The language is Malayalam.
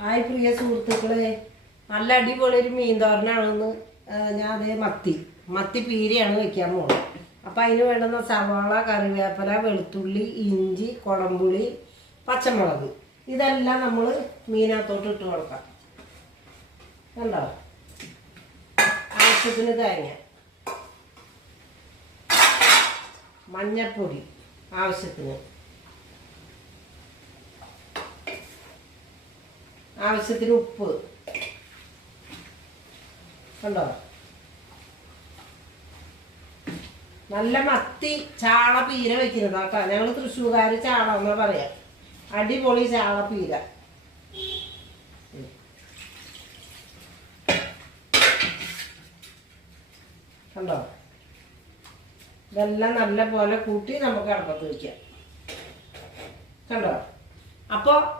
ഹായ് പ്രിയ സുഹൃത്തുക്കളെ, നല്ല അടിപൊളി ഒരു മീൻ തോരനാണെന്ന് ഞാൻ അതേ മത്തി പീരയാണ് വെക്കാൻ പോകുന്നത്. അപ്പം അതിന് വേണ്ടുന്ന സവാള, കറിവേപ്പില, വെളുത്തുള്ളി, ഇഞ്ചി, കുടംപുളി, പച്ചമുളക് ഇതെല്ലാം നമ്മൾ മീനകത്തോട്ട് ഇട്ട് കൊടുക്കാം. കണ്ടോ? ആവശ്യത്തിന് തേങ്ങ, മഞ്ഞൾപ്പൊടി ആവശ്യത്തിന്, ആവശ്യത്തിന് ഉപ്പ്. കണ്ടോ? നല്ല മത്തി ചാള പീര വെക്കുന്നത് കേട്ടോ. ഞങ്ങൾ തൃശ്ശൂർകാർ ചാള എന്നാ പറയാ. അടിപൊളി ചാള പീര. കണ്ടോ? ഇതെല്ലാം നല്ല പോലെ കൂട്ടി നമുക്ക് അടുപ്പത്ത് വയ്ക്കാം. കണ്ടോ? അപ്പോൾ